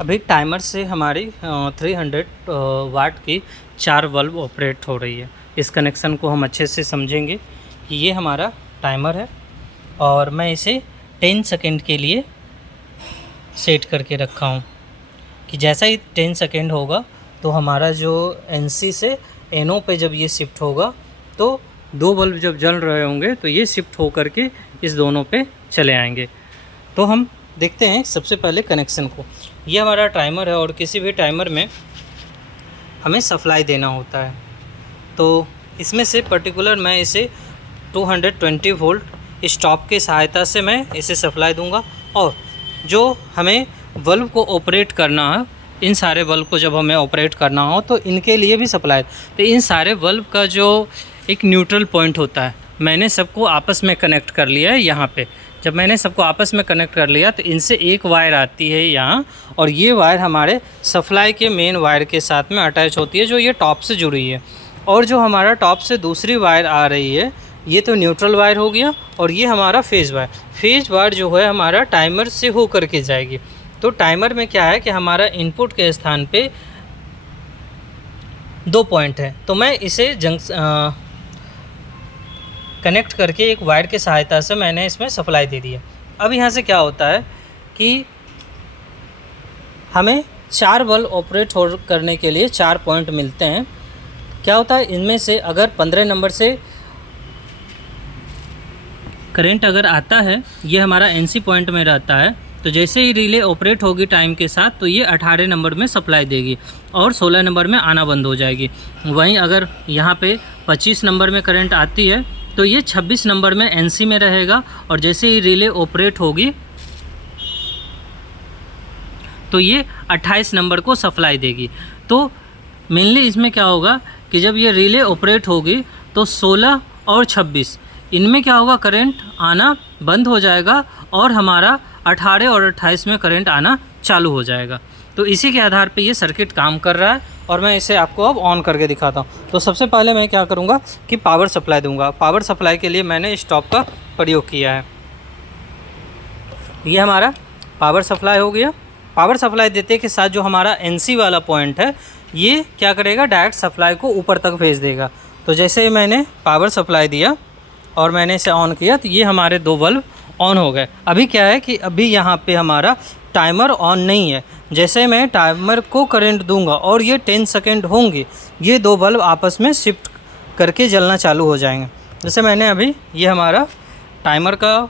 अभी टाइमर से हमारी 300 वाट की 4 बल्ब ऑपरेट हो रही है। इस कनेक्शन को हम अच्छे से समझेंगे कि ये हमारा टाइमर है और मैं इसे 10 सेकेंड के लिए सेट करके रखा हूँ कि जैसा ही 10 सेकेंड होगा तो हमारा जो NC से NO पे जब ये शिफ्ट होगा तो 2 बल्ब जब जल रहे होंगे तो ये शिफ्ट हो करके इस दोनों पे चले आएंगे। तो हम देखते हैं सबसे पहले कनेक्शन को। ये हमारा टाइमर है और किसी भी टाइमर में हमें सप्लाई देना होता है, तो इसमें से पर्टिकुलर मैं इसे 220 वोल्ट स्टॉप की सहायता से मैं इसे सप्लाई दूंगा। और जो हमें बल्ब को ऑपरेट करना है, इन सारे बल्ब को जब हमें ऑपरेट करना हो तो इनके लिए भी सप्लाई, तो इन सारे बल्ब का जो एक न्यूट्रल पॉइंट होता है, मैंने सबको आपस में कनेक्ट कर लिया है। यहाँ पे जब मैंने सबको आपस में कनेक्ट कर लिया तो इनसे एक वायर आती है यहाँ, और ये वायर हमारे सप्लाई के मेन वायर के साथ में अटैच होती है जो ये टॉप से जुड़ी है। और जो हमारा टॉप से दूसरी वायर आ रही है ये तो न्यूट्रल वायर हो गया, और ये हमारा फेज वायर जो है हमारा टाइमर से हो करके जाएगी। तो टाइमर में क्या है कि हमारा इनपुट के स्थान पे 2 पॉइंट है, तो मैं इसे कनेक्ट करके एक वायर की सहायता से मैंने इसमें सप्लाई दे दी है। अब यहाँ से क्या होता है कि हमें 4 बल्ब ऑपरेट करने के लिए 4 पॉइंट मिलते हैं। क्या होता है, इनमें से अगर 15 नंबर से करंट अगर आता है, ये हमारा NC पॉइंट में रहता है, तो जैसे ही रिले ऑपरेट होगी टाइम के साथ तो ये 18 नंबर में सप्लाई देगी और 16 नंबर में आना बंद हो जाएगी। वहीं अगर यहाँ पे 25 नंबर में करंट आती है तो ये 26 नंबर में NC में रहेगा, और जैसे ही रिले ऑपरेट होगी तो ये 28 नंबर को सप्लाई देगी। तो मेनली इसमें क्या होगा कि जब ये रिले ऑपरेट होगी तो 16 और 26 इनमें क्या होगा, करंट आना बंद हो जाएगा और हमारा 18 और 28 में करंट आना चालू हो जाएगा। तो इसी के आधार पे ये सर्किट काम कर रहा है और मैं इसे आपको अब ऑन करके दिखाता हूँ। तो सबसे पहले मैं क्या करूँगा कि पावर सप्लाई दूंगा। पावर सप्लाई के लिए मैंने स्टॉप का प्रयोग किया है। ये हमारा पावर सप्लाई हो गया। पावर सप्लाई देते के साथ जो हमारा NC वाला पॉइंट है ये क्या करेगा, डायरेक्ट सप्लाई को ऊपर तक भेज देगा। तो जैसे ही मैंने पावर सप्लाई दिया और मैंने इसे ऑन किया तो ये हमारे 2 बल्ब ऑन हो गए। अभी क्या है कि अभी यहाँ पे हमारा टाइमर ऑन नहीं है। जैसे मैं टाइमर को करंट दूंगा और ये 10 सेकेंड होंगे, ये 2 बल्ब आपस में शिफ्ट करके जलना चालू हो जाएंगे। जैसे मैंने अभी, ये हमारा टाइमर का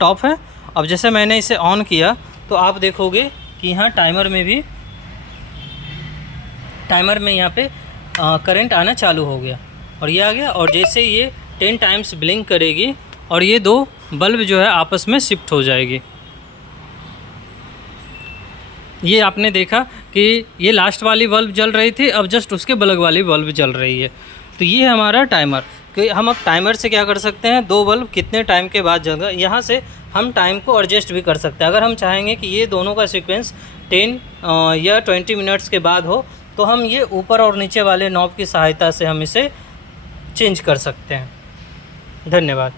टॉप है। अब जैसे मैंने इसे ऑन किया तो आप देखोगे कि यहाँ टाइमर में यहाँ पे करंट आना चालू हो गया और ये आ गया। और जैसे ये 10 टाइम्स ब्लिंक करेगी और ये 2 बल्ब जो है आपस में शिफ्ट हो जाएगी। ये आपने देखा कि ये लास्ट वाली बल्ब जल रही थी, अब जस्ट उसके बगल वाली बल्ब जल रही है। तो ये हमारा टाइमर, कि हम अब टाइमर से क्या कर सकते हैं, 2 बल्ब कितने टाइम के बाद जल रहा है, यहाँ से हम टाइम को एडजस्ट भी कर सकते हैं। अगर हम चाहेंगे कि ये दोनों का सीक्वेंस 10 या 20 मिनट्स के बाद हो तो हम ये ऊपर और नीचे वाले नॉब की सहायता से हम इसे चेंज कर सकते हैं। धन्यवाद।